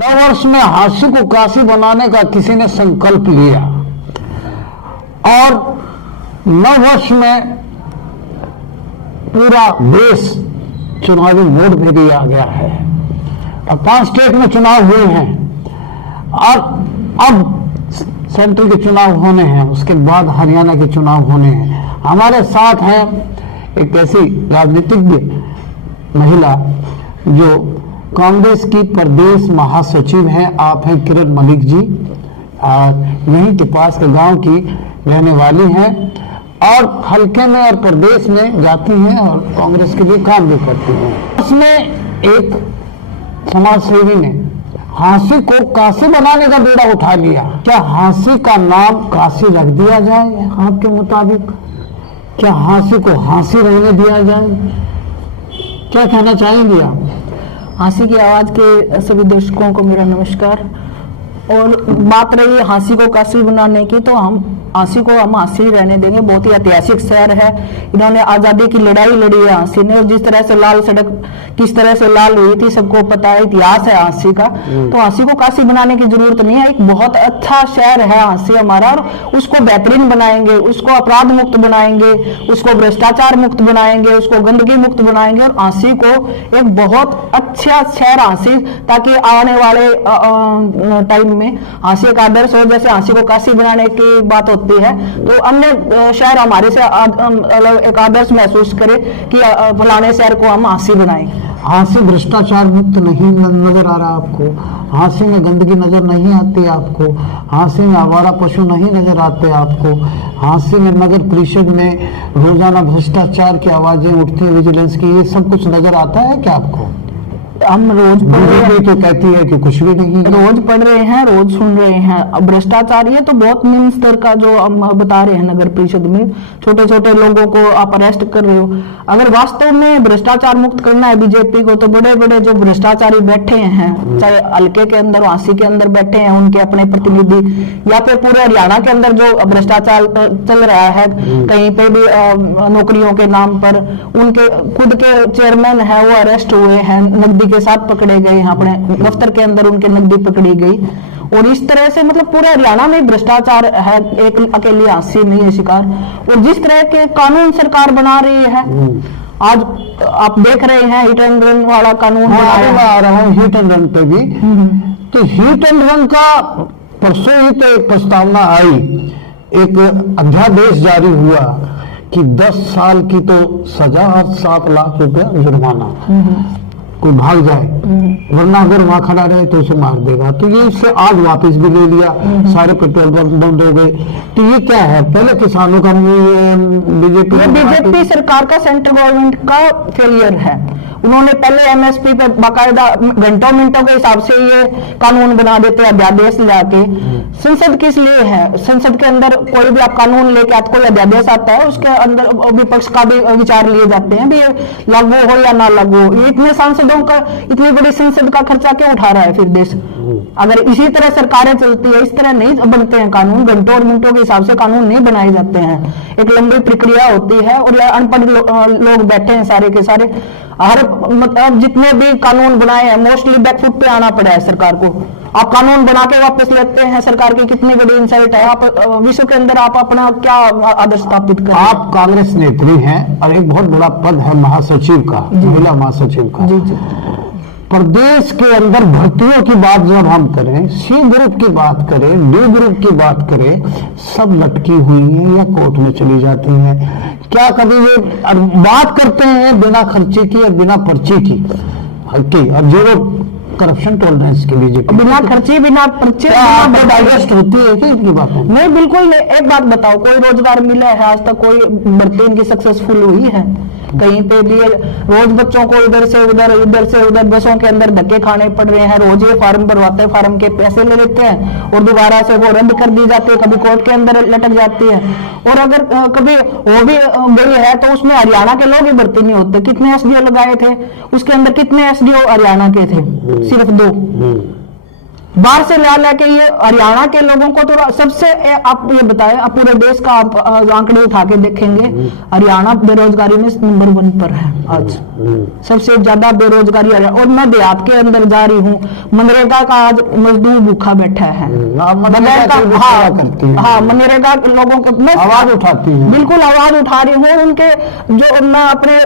नव वर्ष में हांसी को काशी बनाने का किसी ने संकल्प लिया और नव वर्ष में पूरा देश चुनावी मोड में भी आ गया है। अब 5 स्टेट में चुनाव हुए हैं और अब सेंट्रल के चुनाव होने हैं, उसके बाद हरियाणा के चुनाव होने हैं। हमारे साथ है एक ऐसी राजनीतिज्ञ महिला जो कांग्रेस की प्रदेश महासचिव हैं। आप हैं किरण मलिक जी, और यहीं के पास के गांव की रहने वाली हैं और हल्के में और प्रदेश में जाती हैं और कांग्रेस के लिए काम भी करती हैं। उसमें एक समाज सेवी ने हांसी को काशी बनाने का बेड़ा उठा लिया। क्या हांसी का नाम काशी रख दिया जाए आपके मुताबिक? क्या हांसी को हांसी रहने दिया जाए? क्या कहना चाहेंगे आप? हांसी की आवाज के सभी दर्शकों को मेरा नमस्कार। और बात रही है हांसी को काशी बनाने की, तो हम हांसी को हम हांसी रहने देंगे। बहुत ही ऐतिहासिक शहर है, इन्होंने आजादी की लड़ाई लड़ी है हांसी ने। और जिस तरह से लाल सड़क किस तरह से लाल हुई थी सबको पता है, इतिहास है हांसी का। तो हांसी को काशी बनाने की जरूरत नहीं है। एक बहुत अच्छा शहर है हांसी हमारा, और उसको बेहतरीन बनाएंगे, उसको अपराध मुक्त बनाएंगे, उसको भ्रष्टाचार मुक्त बनाएंगे, उसको गंदगी मुक्त बनाएंगे और हांसी को एक बहुत अच्छा शहर हांसी, ताकि आने वाले टाइम में हांसी एक आदर्श हो। जैसे हांसी को काशी बनाने की बात होती है तो अन्य शहर हमारे से एक आदर्श महसूस करे कि फलाने शहर को हम हांसी बनाएं। हांसी भ्रष्टाचार मुक्त नहीं नजर आ रहा आपको? हांसी में गंदगी नजर नहीं आती आपको? हांसी में आवारा पशु नहीं नजर आते आपको? हांसी में नगर परिषद में रोजाना भ्रष्टाचार की आवाजें उठती है, विजिलेंस की, ये सब कुछ नजर आता है क्या आपको? हम रोज पढ़ रहे हैं, तो कहती है कि कुछ भी नहीं, रोज पढ़ रहे हैं, रोज सुन रहे हैं। अब भ्रष्टाचार ये तो बहुत निम्न स्तर का जो हम बता रहे हैं, नगर परिषद में छोटे छोटे लोगों को आप अरेस्ट कर रहे हो। अगर वास्तव में भ्रष्टाचार मुक्त करना है बीजेपी को, तो बड़े बड़े जो भ्रष्टाचारी बैठे हैं, चाहे हल्के के अंदर हांसी के अंदर बैठे हैं उनके अपने प्रतिनिधि, या फिर पूरे हरियाणा के अंदर जो भ्रष्टाचार चल रहा है कहीं पे भी नौकरियों के नाम पर, उनके खुद के चेयरमैन है वो अरेस्ट हुए हैं, नकदी के साथ पकड़े गए हैं, अपने दफ्तर के अंदर उनके नकदी पकड़ी गई। और इस तरह से मतलब पूरे हरियाणा में भ्रष्टाचार है, एक अकेली हांसी नहीं है शिकार। और जिस तरह के कानून सरकार बना रही है, आज आप देख रहे हैं हिट एंड रन वाला कानून आ रहा हूँ हिट एंड रन पे भी। तो हिट एंड रन का परसों ही तो एक प्रस्तावना आई, एक अध्यादेश जारी हुआ कि 10 साल की तो सजा और 7 लाख रुपया जुर्माना, कोई भाग जाए, वरना अगर वहां खड़ा रहे तो उसे मार देगा। तो ये इससे आज वापस भी ले लिया, सारे पेट्रोल पंप बंद हो गए। तो ये क्या है? पहले किसानों का बीजेपी सरकार का, सेंट्रल गवर्नमेंट का फेलियर है। उन्होंने पहले एमएसपी पे बाकायदा घंटों मिनटों के हिसाब से ये कानून बना देते हैं, अध्यादेश लाके। संसद किस लिए है? संसद के अंदर कोई भी आप कानून लेके आते, कोई अध्यादेश आता है, उसके अंदर विपक्ष का भी विचार लिए जाते हैं, भी लागू हो या ना लागू हो। इतने सांसदों का, इतनी बड़ी संसद का खर्चा क्यों उठा रहा है फिर देश? अगर इसी तरह सरकारें चलती है, इस तरह नहीं बनते हैं कानून, घंटों और मिनटों के हिसाब से कानून नहीं बनाए जाते हैं। एक लंबी प्रक्रिया होती है और अनपढ़ लोग बैठे हैं सारे के सारे। हर मतलब जितने भी कानून बनाए हैं मोस्टली बैकफुट पे आना पड़ा है सरकार को। आप कानून बना के वापस लेते हैं, सरकार की कितनी बड़ी इंसल्ट है। आप विश्व के अंदर आप अपना क्या आदर्श स्थापित करें? आप कांग्रेस नेत्री हैं और एक बहुत बड़ा पद है महासचिव का, महिला महासचिव का। जी जी। प्रदेश के अंदर भर्तियों की बात जब हम करें, सी ग्रुप की बात करें, डी ग्रुप की बात करें, सब लटकी हुई हैं या कोर्ट में चली जाती हैं। क्या कभी ये बात करते हैं बिना खर्चे की और बिना पर्ची की, और जो करप्शन टॉलरेंस के बीजेपी बिना खर्चे बिना पर्चे डाइजेस्ट होती है कि इनकी बात नहीं? बिल्कुल नहीं। एक बात बताओ, कोई रोजगार मिला है आज तक? कोई भर्ती इनकी सक्सेसफुल हुई है कहीं पे भी? रोज बच्चों को इधर से उधर, इधर से उधर बसों के अंदर धक्के खाने पड़ रहे हैं। रोज ये फार्म भरवाते हैं, फार्म के पैसे ले लेते हैं और दोबारा से वो रद्द कर दी जाती है, कभी कोर्ट के अंदर लटक जाती है। और अगर कभी वो भी गई है तो उसमें हरियाणा के लोग ही भर्ती नहीं होते। कितने एसडीओ लगाए थे उसके अंदर? कितने एसडीओ हरियाणा के थे? सिर्फ 2। बाहर से ला लाके ये हरियाणा के लोगों को तो सबसे आप ये बताएं, आप पूरे देश का आप आंकड़े उठा के देखेंगे, हरियाणा बेरोजगारी में नंबर 1 पर है आज, सबसे ज्यादा बेरोजगारी हरियाणा। और मैं देहात के अंदर जा रही हूँ, मनरेगा का आज मजदूर भूखा बैठा है, हाँ मनरेगा लोगों के आवाज उठाती है, बिल्कुल आवाज उठा रही हूँ। उनके जो मैं अपने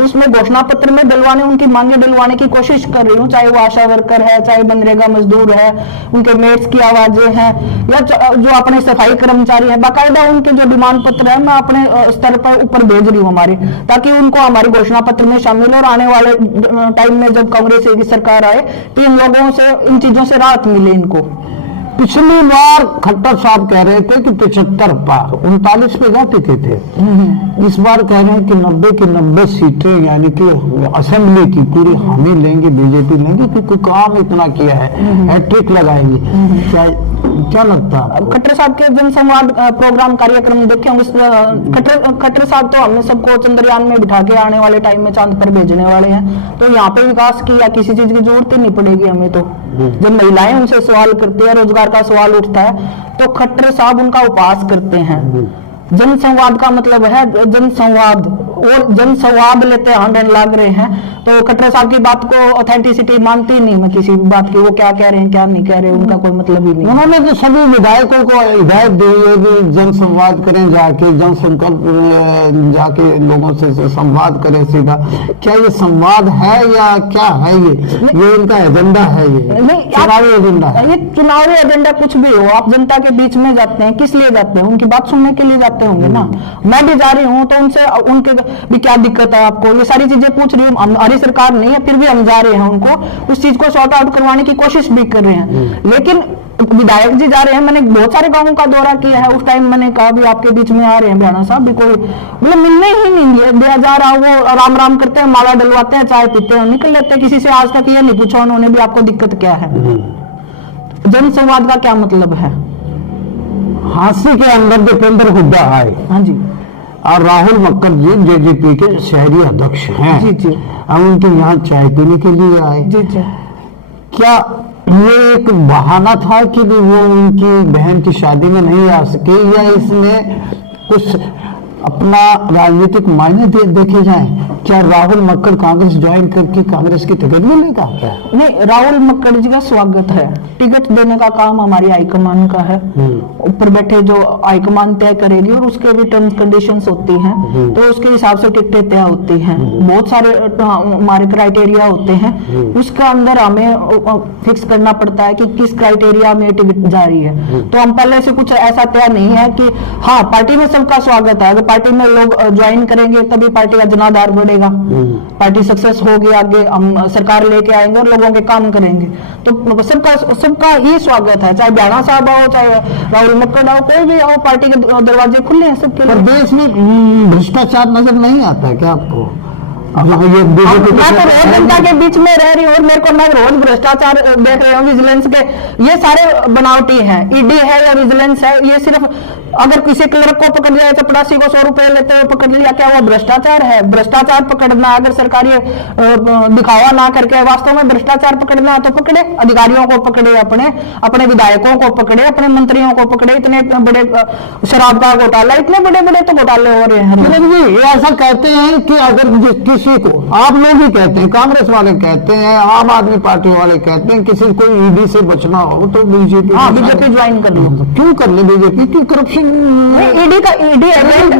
उसमें घोषणा पत्र में डलवाने, उनकी मांगे डलवाने की कोशिश कर रही हूँ, चाहे वो आशा वर्कर है, चाहे मनरेगा मजदूर है, उनके मेट्स की आवाजें हैं, या जो अपने सफाई कर्मचारी हैं, बाकायदा उनके जो डिमांड पत्र है मैं अपने स्तर पर ऊपर भेज रही हूँ हमारे, ताकि उनको हमारे घोषणा पत्र में शामिल हो और आने वाले टाइम में जब कांग्रेस की सरकार आए तो इन लोगों से, इन चीजों से राहत मिले इनको। पिछली बार खट्टर साहब कह रहे थे कि 75 पार 39 पे जा टिके थे, इस बार कह रहे हैं कि 90 की 90 सीटें यानी कि असेंबली की पूरी हामी लेंगे, बीजेपी लेंगे, क्योंकि काम इतना किया है, हैट्रिक लगाएंगे। क्या लगता है? खट्टर साहब के जनसंवाद प्रोग्राम कार्यक्रम देखे होंगे। खट्टर साहब तो हमने सबको चंद्रयान में बिठा के आने वाले टाइम में चांद पर भेजने वाले हैं, तो यहाँ पे विकास की या किसी चीज की जरूरत ही नहीं पड़ेगी हमें। तो जब महिलाएं उनसे सवाल करती है, रोजगार का सवाल उठता है, तो खट्टर साहब उनका उपहास करते हैं। जनसंवाद का मतलब है जनसंवाद, और जनसंवाद लेते हाथ लाग रहे हैं, तो खट्टर साहब की बात को ऑथेंटिसिटी मानती नहीं मैं किसी भी बात की, वो क्या कह रहे हैं क्या नहीं कह रहे, उनका कोई मतलब ही नहीं। उन्होंने तो सभी विधायकों को हिदायत दी है कि जनसंवाद करें, जाके जनसंकल्प जाके लोगों से संवाद करें सीधा। क्या ये संवाद है या क्या है? ये इनका एजेंडा है, ये चुनावी एजेंडा है। ये चुनावी एजेंडा कुछ भी हो, आप जनता के बीच में जाते हैं, किस लिए जाते हैं? उनकी बात सुनने के लिए जाते होंगे ना। मैं भी जा रही हूँ तो उनसे उनके भी क्या दिक्कत है आपको, ये सारी चीजें पूछ रही हूँ। हमारी सरकार नहीं है, फिर भी हम जा रहे हैं, उनको उस चीज को सॉर्ट आउट करवाने की कोशिश भी कर रहे हैं। लेकिन विधायक जी जा रहे हैं, मैंने बहुत सारे गांवों का दौरा किया है, उस टाइम मैंने कहा भी आपके बीच में आ रहे हैं भ्याणा साहब, भी कोई मतलब मिलने ही नहीं दिया जा रहा। वो राम राम करते हैं, माला डलवाते हैं, चाय पीते हैं, निकल लेते हैं। किसी से आज तक ये नहीं पूछा उन्होंने भी आपको दिक्कत क्या है। जनसंवाद का क्या मतलब है? हांसी के अंदर दीपेंद्र हुड्डा आए, हाँ जी, और राहुल मक्कर जी जेजेपी के शहरी अध्यक्ष हैं, जी जी, हम उनके यहाँ चाय पीने के लिए आए। जी जी, क्या ये एक बहाना था कि वो उनकी बहन की शादी में नहीं आ सके, या इसमें कुछ अपना राजनीतिक मायने देखे जाए? क्या राहुल मक्कड़ कांग्रेस ज्वाइन करके कांग्रेस की टिकट मिलेगा क्या? नहीं, राहुल मक्कड़ जी का स्वागत है। टिकट देने का काम हमारी हाईकमान का है, ऊपर बैठे जो हाईकमान तय करेगी, और उसके भी टर्म्स कंडीशंस होती हैं, तो उसके हिसाब से टिकटें तय होती हैं। बहुत सारे हमारे क्राइटेरिया होते हैं, उसका अंदर हमें फिक्स करना पड़ता है कि किस क्राइटेरिया में टिकट जा रही है। तो हम पहले से कुछ ऐसा तय नहीं है कि हाँ पार्टी में सबका स्वागत है, अगर पार्टी में लोग ज्वाइन करेंगे तभी पार्टी का जनाधार बढ़ेगा, पार्टी सक्सेस होगी, आगे हम सरकार लेके आएंगे और लोगों के काम करेंगे। तो सबका ही स्वागत है, चाहे भ्याणा साहब आओ, चाहे राहुल मक्कड़ आओ, कोई भी आओ, पार्टी के दरवाजे खुले हैं सबके लिए। प्रदेश में भ्रष्टाचार नजर नहीं आता है क्या आपको? मैं तो रोज जनता के बीच में रह रही हूँ और मेरे को मैं रोज भ्रष्टाचार देख रही हूँ। विजिलेंस के ये सारे बनावटी हैं, ईडी है या विजिलेंस है, ये सिर्फ अगर किसी क्लर्क को पकड़ लिया, चपरासी को 100 रुपए लेते हुए पकड़ लिया, क्या वो भ्रष्टाचार है? भ्रष्टाचार पकड़ना, अगर सरकारी दिखावा ना करके वास्तव में भ्रष्टाचार पकड़ना तो पकड़े, अधिकारियों को पकड़े, अपने विधायकों को पकड़े, अपने मंत्रियों को पकड़े। इतने बड़े शराब का घोटाला, इतने बड़े बड़े तो घोटाले हो रहे हैं। ये ऐसा कहते हैं कि अगर किसी को, आप लोग भी कहते हैं, कांग्रेस वाले कहते हैं, आम आदमी पार्टी वाले कहते हैं, किसी को ईडी से बचना हो तो बीजेपी ज्वाइन कर लो। क्यों कर ले बीजेपी? क्यों करप्शन? ईडी एजेंट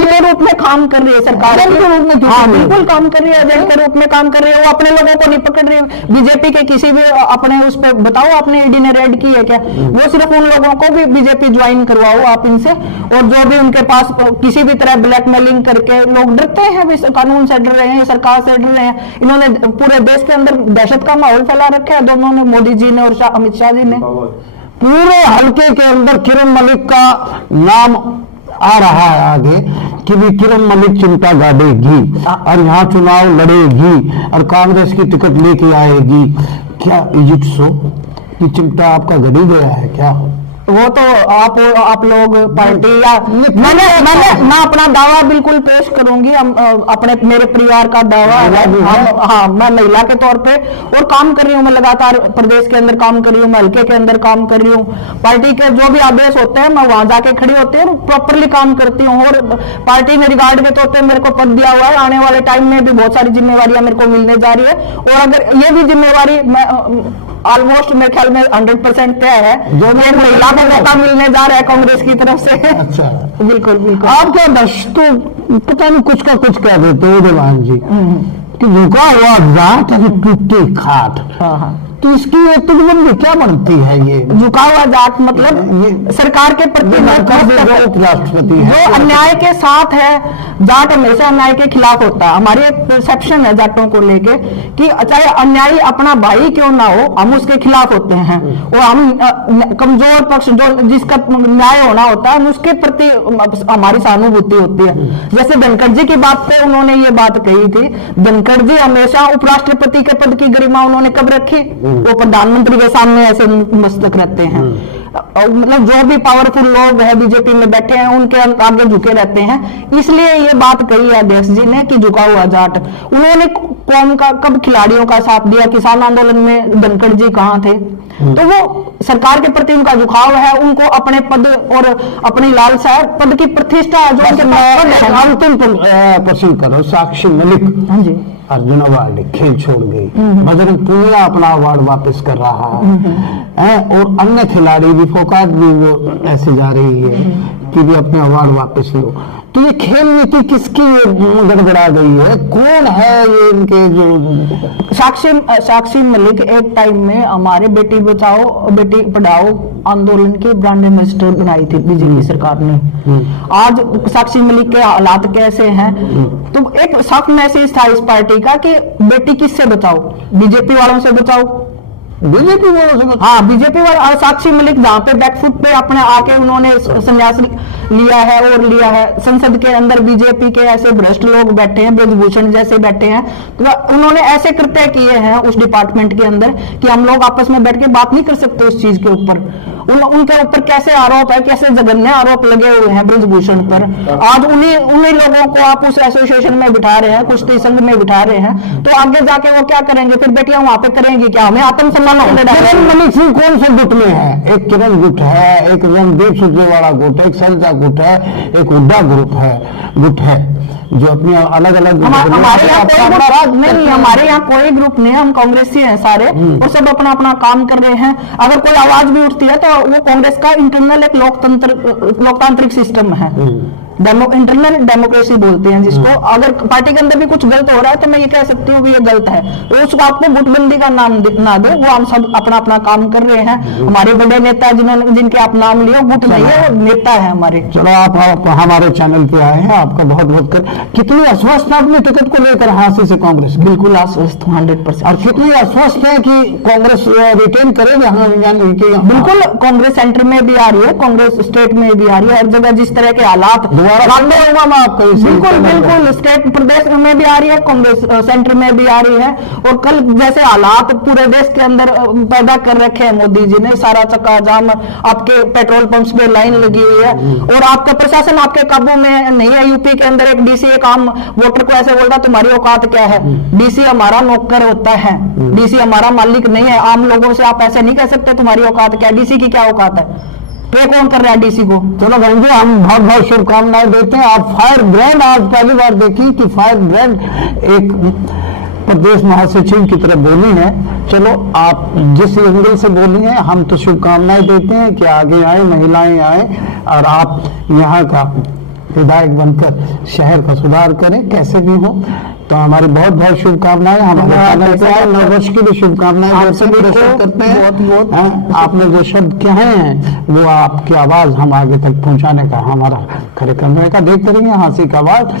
के रूप में काम कर रही है सरकार, बिल्कुल काम कर रही है, एजेंट के रूप में काम कर रही है। वो अपने लोगों को नहीं पकड़ रही। बीजेपी के किसी भी अपने उस पर बताओ, आपने ईडी ने रेड की है क्या? वो सिर्फ उन लोगों को भी बीजेपी ज्वाइन करवाओ आप इनसे, और जो भी उनके पास किसी भी तरह ब्लैकमेलिंग करके लोग डरते हैं, कानून से डर रहे हैं, सरकार से डर रहे हैं। इन्होंने पूरे देश के अंदर दहशत का माहौल फैला रखा है, दोनों ने, मोदी जी ने और अमित शाह जी ने। पूरे हल्के के अंदर किरण मलिक का नाम आ रहा है आगे कि भी किरण मलिक चिंता गाड़ेगी और यहाँ चुनाव लड़ेगी और कांग्रेस की टिकट लेके आएगी। क्या इज इट सो? ये चिंता आपका गड़ी गया है क्या? वो तो आप लोग पार्टी या मैं अपना दावा बिल्कुल पेश करूंगी। हम अपने मेरे परिवार का दावा है। हाँ, मैं महिला के तौर पे और काम कर रही हूँ। मैं लगातार प्रदेश के अंदर काम कर रही हूँ, मैं हल्के के अंदर काम कर रही हूँ। पार्टी के जो भी आदेश होते हैं मैं वहां जाके खड़ी होती हूँ, प्रॉपरली काम करती हूँ। और पार्टी ने रिगार्ड के तौर पर मेरे को पद दिया हुआ है। आने वाले टाइम में भी बहुत सारी जिम्मेवारियां मेरे को मिलने जा रही है। और अगर ये भी जिम्मेवारी मैं ऑलमोस्ट मेरे ख्याल में 100% तय है, जो मैं महिला को मौका मिलने जा रहा है कांग्रेस की तरफ से। अच्छा, बिल्कुल बिल्कुल। आप क्या दस तो पता नहीं कुछ का कुछ कह देते हो देवान जी कि झुका हुआ जाट टूटी खाट। हाँ, तो इसकी तुकबंदी क्या बनती है? ये झुका हुआ जाट मतलब सरकार के प्रति राष्ट्रपति है जो अन्याय के साथ है। जाट हमेशा अन्याय के खिलाफ होता है। हमारी एक परसेप्शन है जाटों को लेके कि चाहे अन्यायी अपना भाई क्यों ना हो, हम उसके खिलाफ होते हैं। और हम कमजोर पक्ष जो जिसका न्याय होना होता है, हम उसके प्रति हमारी सहानुभूति होती है। जैसे धनखड़ जी की बात पे उन्होंने ये बात कही थी। धनखड़ जी हमेशा उपराष्ट्रपति के पद की गरिमा उन्होंने कब रखी? वो प्रधानमंत्री के सामने ऐसे मस्तक रहते हैं। मतलब जो भी पावरफुल लोग हैं बीजेपी में बैठे हैं उनके आगे झुके रहते हैं। इसलिए ये बात कही है अध्यक्ष जी ने कि झुका हुआ जाट। उन्होंने कौम का कब खिलाड़ियों का साथ दिया? किसान आंदोलन में धनखड़ जी कहाँ थे? तो वो सरकार के प्रति उनका झुकाव है। उनको अपने पद और अपनी लालसा है, पद की प्रतिष्ठा जो अंतिम प्रश्न करो। साक्षी मलिक हाँ जी अर्जुन अवार्ड खेल छोड़ गई, बजरंग पुनिया अपना अवार्ड वापस कर रहा है और अन्य खिलाड़ी भी फोकाट भी वो ऐसे जा रही है कि भी अपने अवार्ड वापस लो। तो ये खेल नीति किसकी गड़बड़ा गई है? कौन है ये इनके जो साक्षी मलिक एक टाइम में हमारे बेटी बचाओ बेटी पढ़ाओ आंदोलन के ब्रांड एम्बेसडर बनाई थी बीजेपी सरकार ने। आज साक्षी मलिक के हालात कैसे हैं? तो एक सख्त मैसेज था इस पार्टी का कि बेटी किससे बचाओ? बीजेपी वालों से बचाओ। बीजेपी वालों से? हाँ, बीजेपी वाले। साक्षी मलिक जहाँ पे बैकफुट पे अपने आके उन्होंने संन्यास लिया है और लिया है। संसद के अंदर बीजेपी के ऐसे भ्रष्ट लोग बैठे हैं, ब्रजभूषण जैसे बैठे हैं। तो उन्होंने ऐसे कृत्य किए हैं उस डिपार्टमेंट के अंदर कि हम लोग आपस में बैठ के बात नहीं कर सकते उस चीज के ऊपर। उनके ऊपर कैसे आरोप है, कैसे जघन्य आरोप लगे हुए हैं ब्रजभूषण पर। आज उन्हीं लोगों को आप उस एसोसिएशन में बिठा रहे हैं, कुश्ती संघ में बिठा रहे हैं। तो आगे जाके वो क्या करेंगे? फिर बेटियां वहां पे करेंगी क्या? हमें आत्मसम्मान होने किरण मलिक सिंह कौन से गुट में है? एक किरण गुट है, एक रणदीप सुरजेवाला गुट है, एक सरिता गुट है, एक हुड्डा गुट है जो अपनी अलग अलग हमारे यहाँ कोई ग्रुप नहीं है। हम कांग्रेसी हैं सारे और सब अपना अपना काम कर रहे हैं। अगर कोई आवाज भी उठती है तो वो कांग्रेस का इंटरनल एक लोकतांत्रिक सिस्टम है। इंटरनल डेमोक्रेसी बोलते हैं जिसको। अगर पार्टी के अंदर भी कुछ गलत हो रहा है तो मैं ये कह सकती हूँ भी ये गलत है, तो उस बात को गुटबंदी का नाम ना दो। वो हम सब अपना अपना काम कर रहे हैं। हमारे बड़े नेता जिनके आप नाम लिए गुट नहीं है, वो नेता है हमारे। चलो आप हमारे चैनल पे आए हैं, आपका बहुत बहुत कितनी अस्वस्थ अपनी टिकट को लेकर हासिल से कांग्रेस? बिल्कुल अस्वस्थ 100%। और कितनी अस्वस्थ है कि कांग्रेस रिटेन करेगा? बिल्कुल, कांग्रेस सेंटर में भी आ रही है, कांग्रेस स्टेट में भी आ रही है। हर जगह जिस तरह के हालात बिल्कुल स्टेट प्रदेश में भी आ रही है, कांग्रेस सेंटर में भी आ रही है। और कल जैसे हालात पूरे देश के अंदर पैदा कर रखे हैं मोदी जी ने, सारा चक्का जाम, आपके पेट्रोल पंप्स पे लाइन लगी हुई है और आपका प्रशासन आपके काबू में नहीं है। यूपी के अंदर एक डीसी एक आम वोटर को ऐसे बोल रहा तुम्हारी औकात क्या है? डीसी हमारा नौकर होता है, डीसी हमारा मालिक नहीं है। आम लोगों से आप ऐसे नहीं कह सकते तुम्हारी औकात क्या है। डीसी की क्या औकात है? तो कौन कर रहा है डीसी को? चलो बहन जी, हम बहुत बहुत शुभकामनाएं देते हैं। आप फायर ब्रांड आज पहली बार देखी कि फायर ब्रांड एक प्रदेश महासचिव की तरफ बोली है। चलो आप जिस एंगल से बोली हैं, हम तो शुभकामनाएं देते हैं कि आगे आए, महिलाएं आए और आप यहाँ का विधायक बनकर शहर का सुधार करें, कैसे भी हो। तो हमारी बहुत बहुत शुभकामनाएं। हमारे नववर्ष की भी शुभकामनाएं करते हैं। आपने जो शब्द कहे हैं वो आपकी आवाज हम आगे तक पहुंचाने का हमारा कार्यक्रम रहेगा। देखते रहिए हाँसी का आवाज।